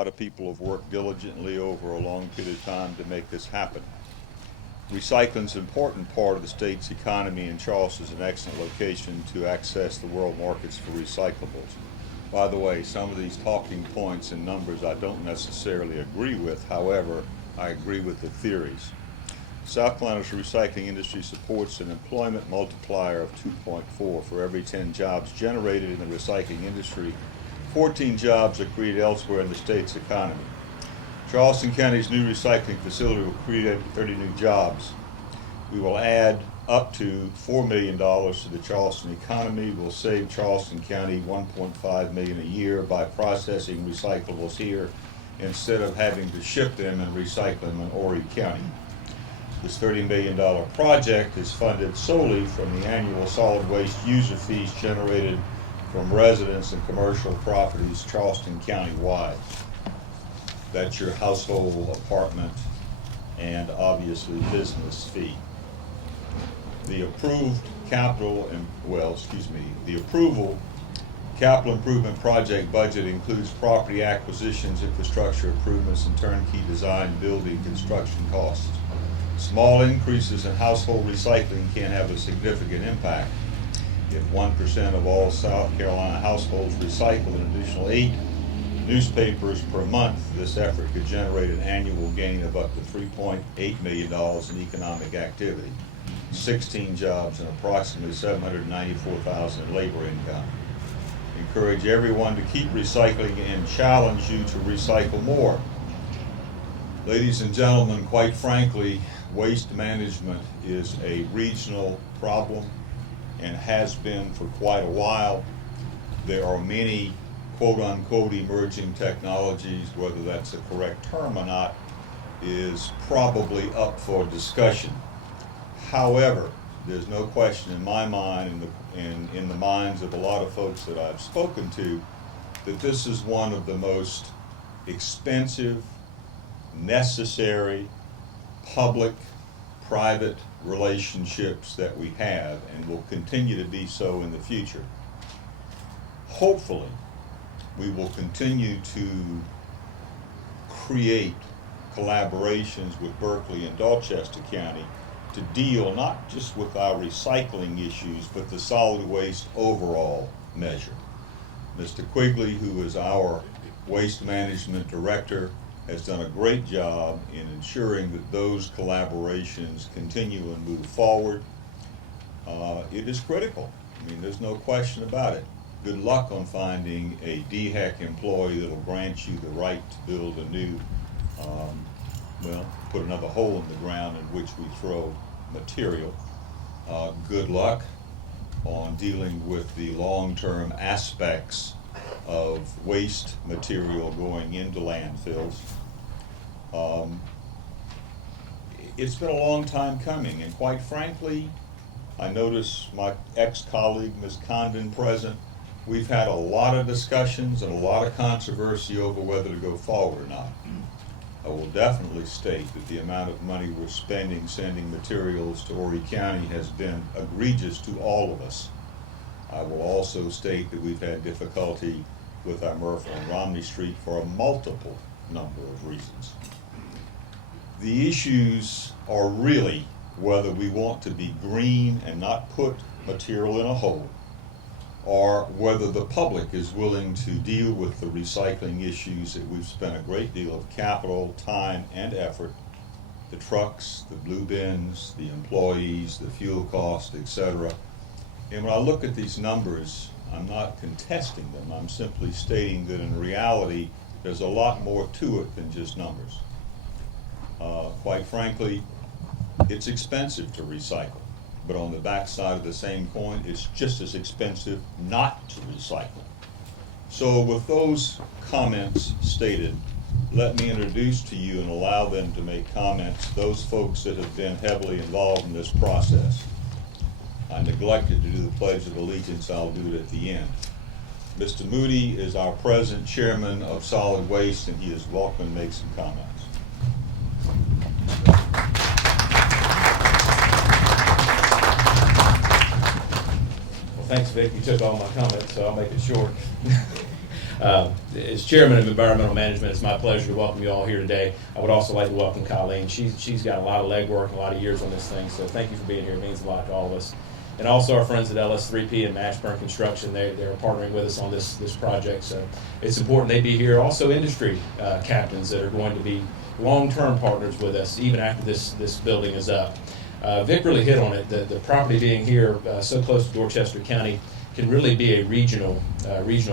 lot of people have worked diligently over a long period of time to make this happen. Recycling is an important part of the state's economy, and Charleston is an excellent location to access the world markets for recyclables. By the way, some of these talking points and numbers I don't necessarily agree with. However, I agree with the theories. South Carolina's recycling industry supports an employment multiplier of 2.4. For every 10 jobs generated in the recycling industry, 14 jobs are created elsewhere in the state's economy. Charleston County's new recycling facility will create 30 new jobs. We will add up to $4 million to the Charleston economy. We'll save Charleston County $1.5 million a year by processing recyclables here instead of having to ship them and recycle them in Horry County. This $30 million project is funded solely from the annual solid waste user fees generated from residents and commercial properties Charleston County wide. That's your household, apartment, and obviously business fee. The approved capital improvement project budget includes property acquisitions, infrastructure improvements, and turnkey design, building, construction costs. Small increases in household recycling can have a significant impact. If 1% of all South Carolina households recycle an additional 8 newspapers per month, this effort could generate an annual gain of up to $3.8 million in economic activity, 16 jobs, and approximately $794,000 in labor income. Encourage everyone to keep recycling and challenge you to recycle more. Ladies and gentlemen, quite frankly, waste management is a regional problem and has been for quite a while. There are many quote-unquote emerging technologies. Whether that's a correct term or not is probably up for discussion. However, there's no question in my mind and in the minds of a lot of folks that I've spoken to that this is one of the most expensive, necessary, public-private relationships that we have and will continue to be so in the future. Hopefully, we will continue to create collaborations with Berkeley and Dorchester County to deal not just with our recycling issues, but the solid waste overall measure. Mr. Quigley, who is our waste management director, has done a great job in ensuring that those collaborations continue and move forward. It is critical. I mean, there's no question about it. Good luck on finding a DHEC employee that will grant you the right to build a new, put another hole in the ground in which we throw material. Good luck on dealing with the long-term aspects of waste material going into landfills. It's been a long time coming, and quite frankly, I notice my ex-colleague, Ms. Condon, present. We've had a lot of discussions and a lot of controversy over whether to go forward or not. I will definitely state that the amount of money we're spending sending materials to Horry County has been egregious to all of us. I will also state that we've had difficulty with our Murphy and Romney Street for a multiple number of reasons. The issues are really whether we want to be green and not put material in a hole, or whether the public is willing to deal with the recycling issues that we've spent a great deal of capital, time, and effort, the trucks, the blue bins, the employees, the fuel cost, etc. And when I look at these numbers, I'm not contesting them. I'm simply stating that in reality, there's a lot more to it than just numbers. Quite frankly, it's expensive to recycle, but on the backside of the same coin, it's just as expensive not to recycle. So with those comments stated, let me introduce to you and allow them to make comments those folks that have been heavily involved in this process. I neglected to do the Pledge of Allegiance. I'll do it at the end. Mr. Moody is our present chairman of Solid Waste, and he is welcome to make some comments. Well, thanks, Vic. You took all my comments, so I'll make it short. As chairman of environmental management, it's my pleasure to welcome you all here today. I would also like to welcome Colleen. She's got a lot of legwork, a lot of years on this thing, so thank you for being here. It means a lot to all of us. And also our friends at LS3P and Mashburn Construction, they're partnering with us on this project, so it's important they be here. Also industry captains that are going to be long-term partners with us even after this building is up. Vic really hit on it. The property being here so close to Dorchester County can really be a regional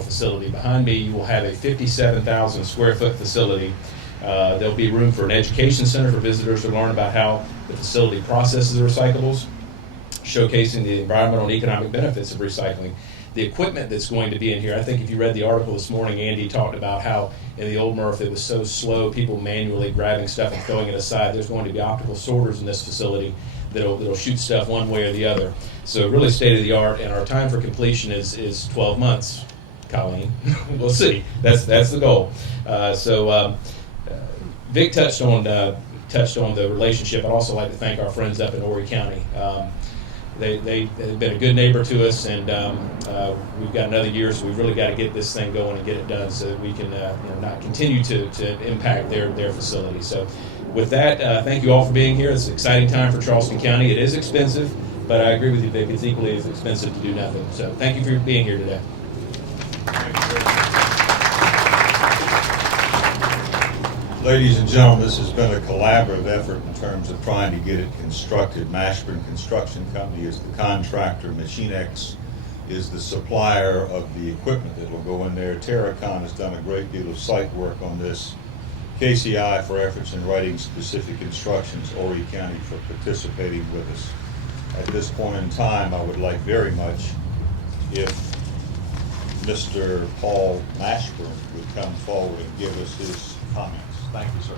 facility. Behind me, you will have a 57,000 square foot facility. There'll be room for an education center for visitors to learn about how the facility processes the recyclables, showcasing the environmental and economic benefits of recycling. The equipment that's going to be in here, I think if you read the article this morning, Andy talked about how in the old MRF it was so slow, people manually grabbing stuff and throwing it aside. There's going to be optical sorters in this facility that'll shoot stuff one way or the other. So really state of the art, and our time for completion is 12 months, Colleen. We'll see. That's the goal. Vic touched on the relationship. I'd also like to thank our friends up in Horry County. They've been a good neighbor to us, and we've got another year, so we've really got to get this thing going and get it done so that we can not continue to impact their facility. So with that, thank you all for being here. It's an exciting time for Charleston County. It is expensive, but I agree with you, Vic. It's equally as expensive to do nothing. So thank you for being here today. Ladies and gentlemen, this has been a collaborative effort in terms of trying to get it constructed. Mashburn Construction Company is the contractor. MachineX is the supplier of the equipment that will go in there. Terracon has done a great deal of site work on this. KCI for efforts in writing specific instructions. Horry County for participating with us. At this point in time, I would like very much if Mr. Paul Mashburn would come forward and give us his comments. Thank you, sir.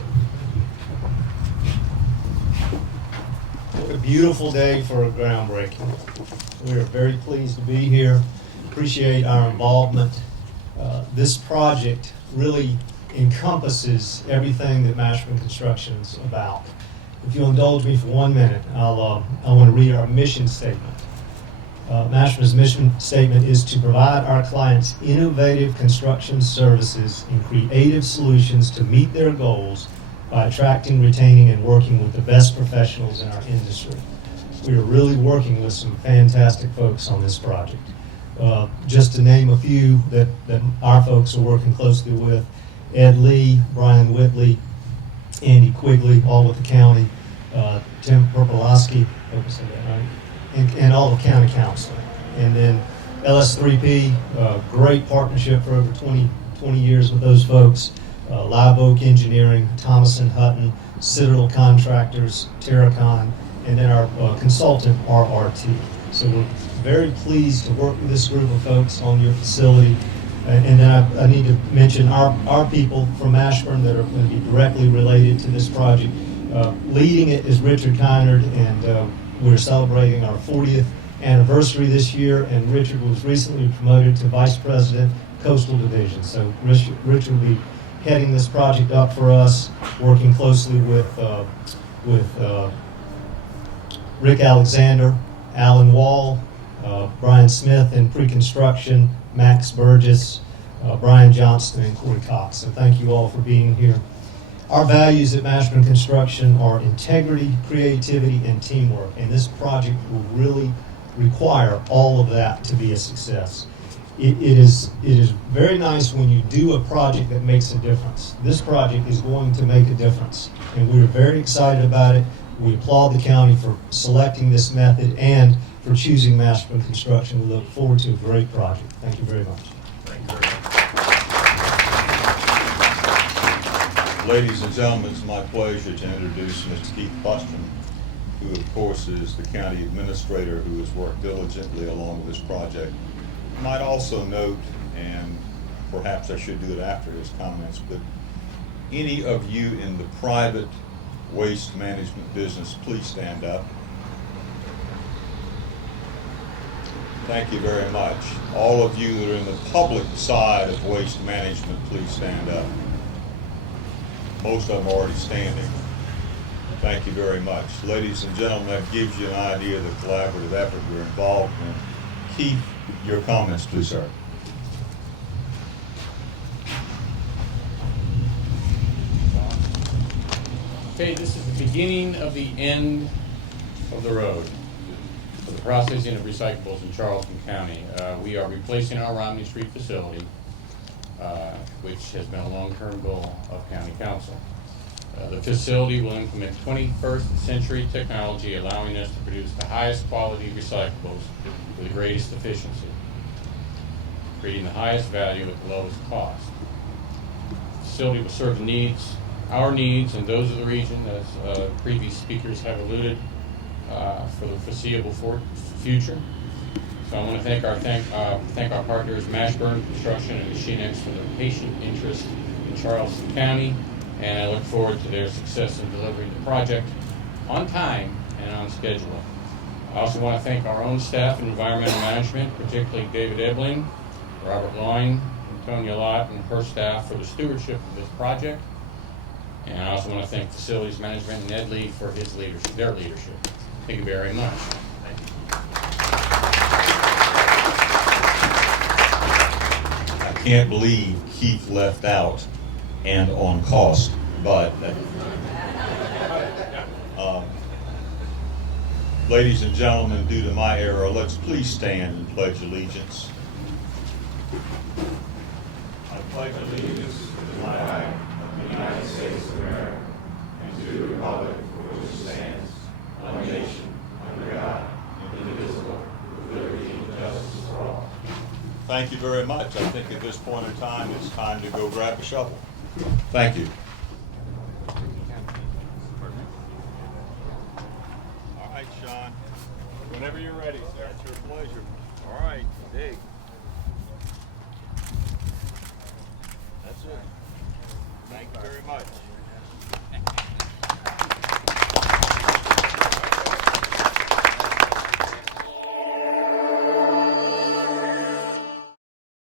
What a beautiful day for a groundbreaking. We are very pleased to be here. Appreciate our involvement. This project really encompasses everything that Mashburn Construction is about. If you'll indulge me for 1 minute, I want to read our mission statement. Mashburn's mission statement is to provide our clients innovative construction services and creative solutions to meet their goals by attracting, retaining, and working with the best professionals in our industry. We are really working with some fantastic folks on this project. Just to name a few that our folks are working closely with: Ed Lee, Brian Whitley, Andy Quigley, all with the county, Tim Perpolowski, hope I said that right, and all the county council. And then LS3P, great partnership for over 20 years with those folks. Live Oak Engineering, Thomas & Hutton, Citadel Contractors, Terracon, and then our consultant, RRT. So we're very pleased to work with this group of folks on your facility. And then I need to mention our people from Mashburn that are going to be directly related to this project. Leading it is Richard Kynard, and we're celebrating our 40th anniversary this year, and Richard was recently promoted to Vice President, Coastal Division. So Richard will be heading this project up for us, working closely with Rick Alexander, Alan Wall, Brian Smith in pre-construction, Max Burgess, Brian Johnston, and Corey Cox. So thank you all for being here. Our values at Mashburn Construction are integrity, creativity, and teamwork, and this project will really require all of that to be a success. It is very nice when you do a project that makes a difference. This project is going to make a difference, and we're very excited about it. We applaud the county for selecting this method and for choosing Mashburn Construction. We look forward to a great project. Thank you very much. Thank you very much. Ladies and gentlemen, it's my pleasure to introduce Mr. Keith Bustrom, who of course is the county administrator who has worked diligently along with this project. I might also note, and perhaps I should do it after his comments, but any of you in the private waste management business, please stand up. Thank you very much. All of you that are in the public side of waste management, please stand up. Most of them are already standing. Thank you very much. Ladies and gentlemen, that gives you an idea of the collaborative effort we're involved in. Keith, your comments, please, sir. Okay, this is the beginning of the end of the road for the processing of recyclables in Charleston County. We are replacing our Romney Street facility, which has been a long-term goal of County Council. The facility will implement 21st century technology, allowing us to produce the highest quality recyclables with the greatest efficiency, creating the highest value at the lowest cost. The facility will serve the needs, our needs, and those of the region, as previous speakers have alluded, for the foreseeable future. So I want to thank our partners, Mashburn Construction and Machine X, for their patient interest in Charleston County, and I look forward to their success in delivering the project on time and on schedule. I also want to thank our own staff in environmental management, particularly David Ebling, Robert Loyne, Antonia Lott, and her staff for the stewardship of this project. And I also want to thank facilities management and Ed Lee for his leadership, their leadership. Thank you very much. Thank you. I can't believe Keith left out and on cost, but ladies and gentlemen, due to my error, let's please stand and pledge allegiance. I pledge allegiance to the flag of the United States of America and to the republic for which it stands, one nation, under God, indivisible, with liberty and justice for all. Thank you very much. I think at this point in time, it's time to go grab a shovel. Thank you. All right, Sean. Whenever you're ready, sir. It's your pleasure. All right, dig. That's it. Thank you very much.